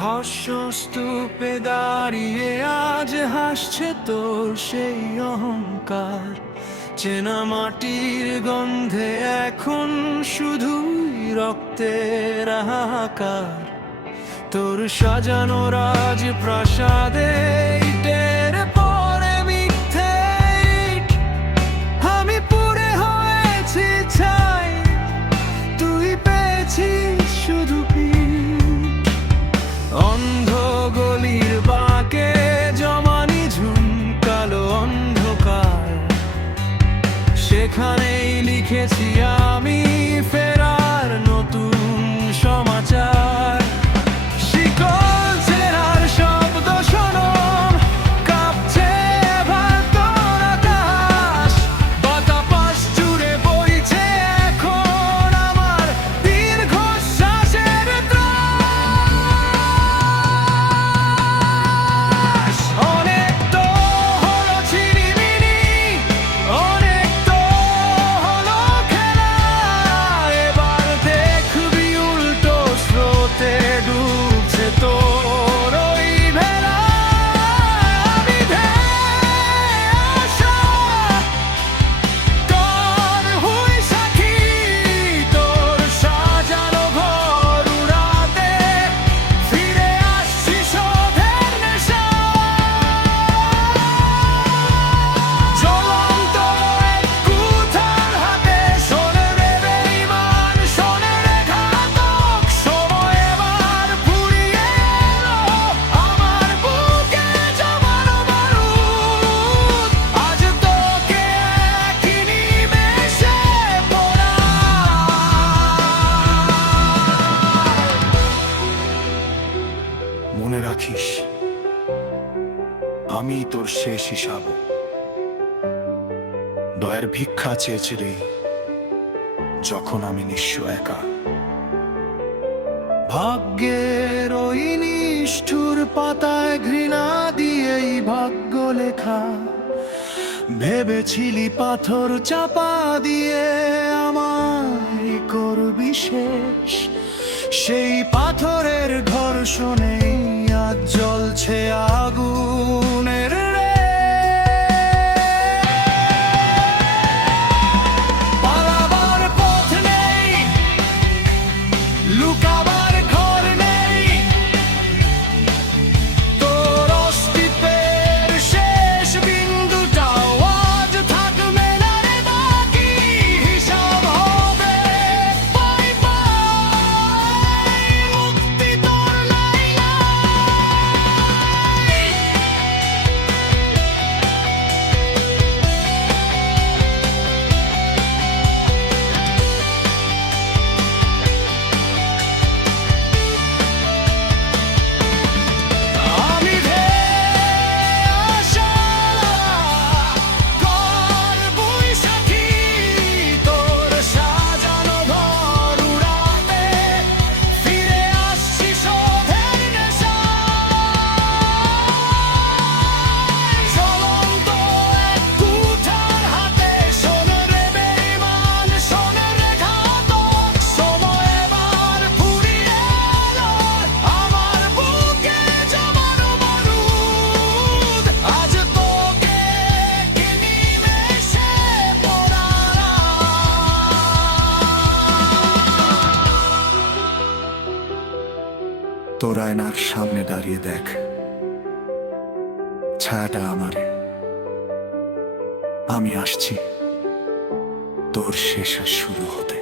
ভস্মস্তূপে দাঁড়িয়ে আজ হাসছে তোর সেই অহংকার। চেনা মাটির গন্ধে এখন শুধুই রক্তের হাহাকার। তোর সাজানো রাজ প্রাসাদে ইটের পরে মিথ্যে ইট, আমি পুড়ে হয়েছি ছাই, তুই পেয়েছিস শুধু পিঠ। অন্ধ গলির বাঁকে জমানি ঝুমকালো অন্ধকার, সেখানেই লিখেছি আমি ফেরার নতুন সমাচার। শিকল ছেঁড়ার শব্দ শোনো, কাঁপছে এবার তোর আকাশ। বাতাস জুড়ে বইছে এখন আমার দীর্ঘশ্বাসের ত্রাস। অনেক তো হলো ছিনিমিনি, অনেক তো হলো খেলা, এবার দেখবি উল্টো স্রোতে ডুবছে তোর ওই ভেলা। আমি ধেয়ে আসা তোর হুই সাক্ষী, তোর সাজানো ঘর উড়াতে ফিরে আসছি শোধের নেশা। জ্বলন্ত এক কুঠার হাতে শোনে রে বেঈমান, শোনে রে ঘাতক। সময় এবার ফুরিয়ে এলো আমার বুকে জমানো বারুদ, আজ তোকে একই নিমেষে পোড়াই। মনে রাখিস, আমি তোর শেষ হিসাব। দয়ার ভিক্ষা চেয়েছিলি যখন আমি নিঃস্ব একা। ভাগ্যের ওই নিষ্ঠুর পাতায় ঘৃণা দিয়েই ভাগ্য লেখা, ভেবেছিলি পাথর চাপা দিয়ে আমায় করবি শেষ। সেই পাথরের ঘর্ষণেই আজ জ্বলছে আগুনের পালাবার পথ নেই, লুকাবার ঘর নেই, তোর অস্তিত্বের শেষ বিন্দুটাও আজ থাকবে না রে বাকি। হিসাব হবে পাই পাই, মুক্তি তোর নাই নাই। আমি ধেয়ে আসা ঘর বৈশাখী, তোর সাজানো ঘর উড়াতে ফিরে আসছি শোধের নেশায়। জ্বলন্ত এক কুঠার হাতে শোনে রে বেঈমান, শোনে রে ঘাতক। সময় এবার ফুরিয়ে এলো আমার বুকে জমানো বারুদ, আজ তোকে একই নিমেষে পোড়াই। তোর আয়নার সামনে দাঁড়িয়ে দেখ ছায়াটা আমারে। আমি আসছি তোর শেষ আর শুরু হতে।